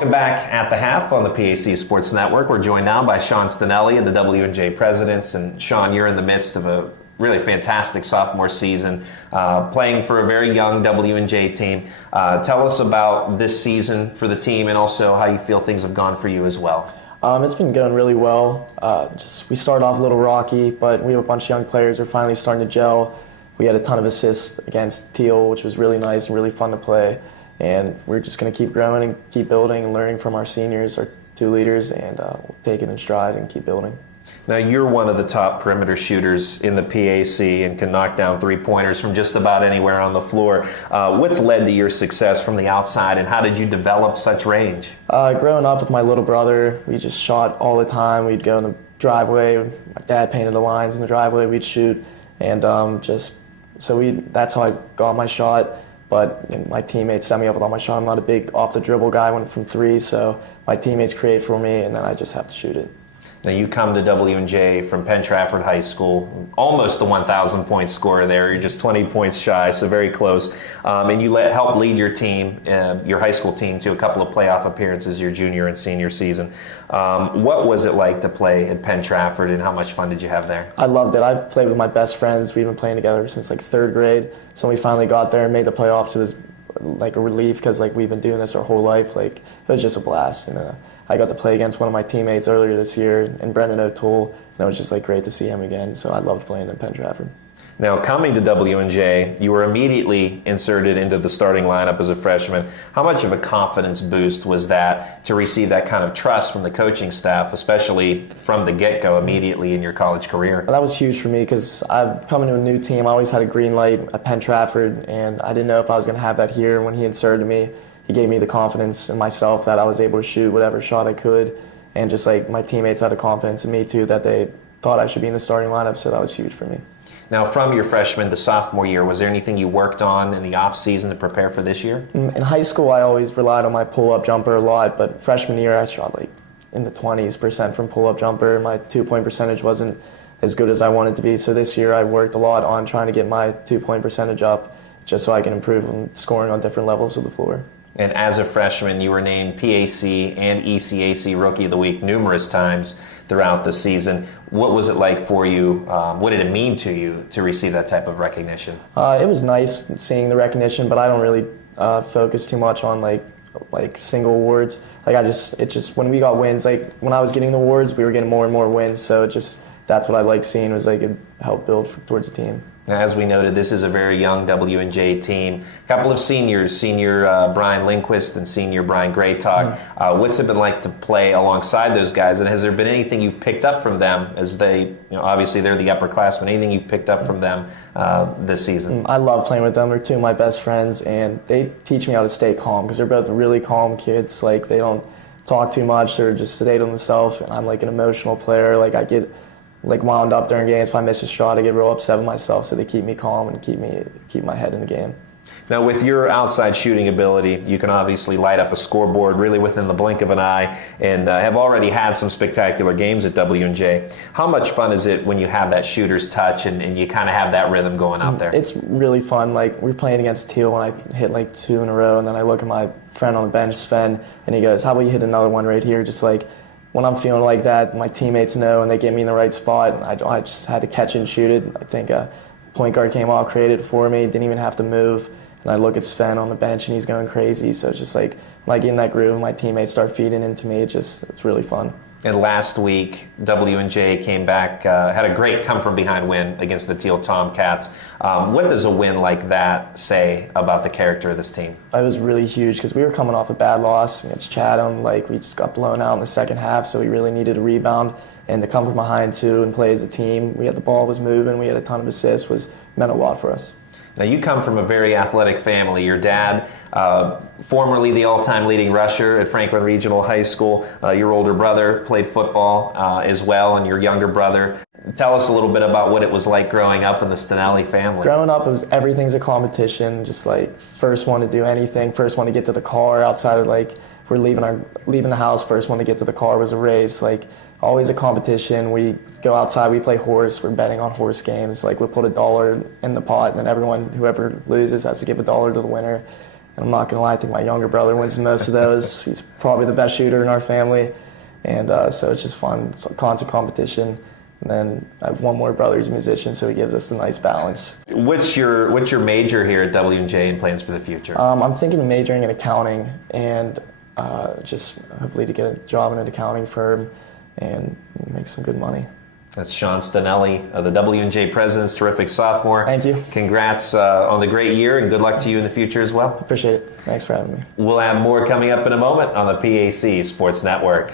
Welcome back at the half on the PAC Sports Network. We're joined now by Sean Stinelli and the W&J presidents. And Sean, you're in the midst of a really fantastic sophomore season, playing for a very young W&J team. Tell us about this season for the team and also how you feel things have gone for you as well. It's been going really well. We started off a little rocky, but we have a bunch of young players. We're finally starting to gel. We had a ton of assists against Teal, which was really nice and really fun to play. And we're just going to keep growing and keep building and learning from our seniors, our two leaders, and we'll take it in stride and keep building. Now, you're one of the top perimeter shooters in the PAC and can knock down three-pointers from just about anywhere on the floor. What's led to your success from the outside, and how did you develop such range? Growing up with my little brother, we just shot all the time. We'd go in the driveway. My dad painted the lines in the driveway. We'd shoot, and that's how I got my shot. But my teammates set me up with all my shot. I'm not a big off-the-dribble guy from three, so my teammates create for me, and then I just have to shoot it. Now, you come to W&J from Penn Trafford High School, almost a 1,000-point scorer there. You're just 20 points shy, so very close. And you helped lead your team, your high school team, to a couple of playoff appearances your junior and senior season. What was it like to play at Penn Trafford, and how much fun did you have there? I loved it. I've played with my best friends. We've been playing together since third grade. So when we finally got there and made the playoffs, it was like a relief because we've been doing this our whole life. It was just a blast. And I got to play against one of my teammates earlier this year, and Brendan O'Toole, and it was just great to see him again. So I loved playing in Penn Trafford. Now, coming to W&J, you were immediately inserted into the starting lineup as a freshman. How much of a confidence boost was that to receive that kind of trust from the coaching staff, especially from the get-go immediately in your college career? That was huge for me because I've come into a new team. I always had a green light at Penn Trafford, and I didn't know if I was going to have that here. When he inserted me, he gave me the confidence in myself that I was able to shoot whatever shot I could, and just my teammates had a confidence in me too that they thought I should be in the starting lineup, so that was huge for me. Now, from your freshman to sophomore year, was there anything you worked on in the off-season to prepare for this year? In high school, I always relied on my pull-up jumper a lot, but freshman year, I shot in the 20% from pull-up jumper. My two-point percentage wasn't as good as I wanted to be, so this year I worked a lot on trying to get my two-point percentage up just so I can improve on scoring on different levels of the floor. And as a freshman, you were named PAC and ECAC Rookie of the Week numerous times throughout the season. What was it like for you? What did it mean to you to receive that type of recognition? It was nice seeing the recognition, but I don't really focus too much on single awards. It just when we got wins, when I was getting the awards, we were getting more and more wins. So that's what I like seeing was it helped build towards the team. Now, as we noted, this is a very young W&J team. A couple of seniors, senior Brian Lindquist and senior Brian Graytalk. What's it been like to play alongside those guys? And has there been anything you've picked up from them as they, obviously they're the upperclassmen, anything you've picked up from them this season? I love playing with them. They're two of my best friends, and they teach me how to stay calm because they're both really calm kids. They don't talk too much. They're just stay to themselves, and I'm an emotional player. I get wound up during games. If I miss a shot, I get real upset with myself, so they keep me calm and keep my head in the game. Now, with your outside shooting ability, you can obviously light up a scoreboard really within the blink of an eye and have already had some spectacular games at W&J. How much fun is it when you have that shooter's touch and you kind of have that rhythm going out there? It's really fun. We're playing against Teal and I hit two in a row, and then I look at my friend on the bench, Sven, and he goes, "How about you hit another one right here?" When I'm feeling like that, my teammates know and they get me in the right spot. I just had to catch it and shoot it. I think a point guard came off, created it for me, didn't even have to move. And I look at Sven on the bench and he's going crazy. So it's when I get in that groove and my teammates start feeding into me, it's really fun. And last week, W&J came back, had a great come-from-behind win against the Teal Tomcats. What does a win like that say about the character of this team? It was really huge because we were coming off a bad loss against Chatham. We just got blown out in the second half, so we really needed a rebound. And to come from behind, too, and play as a team, the ball was moving, we had a ton of assists, meant a lot for us. Now, you come from a very athletic family. Your dad, formerly the all-time leading rusher at Franklin Regional High School. Your older brother played football as well, and your younger brother. Tell us a little bit about what it was like growing up in the Stinelli family. Growing up, everything's a competition. First one to do anything, first one to get to the car. Outside of if we're leaving the house, first one to get to the car was a race. Always a competition. We go outside, we play horse. We're betting on horse games. We put $1 in the pot, and then whoever loses has to give $1 to the winner. And I'm not going to lie, I think my younger brother wins most of those. He's probably the best shooter in our family. And so it's just fun. It's a constant competition. And then I have one more brother who's a musician, so he gives us a nice balance. What's your major here at W&J and plans for the future? I'm thinking of majoring in accounting and just hopefully to get a job in an accounting firm and make some good money. That's Sean Stinelli, the W&J president's terrific sophomore. Thank you. Congrats on the great year, and good luck to you in the future as well. Appreciate it. Thanks for having me. We'll have more coming up in a moment on the PAC Sports Network.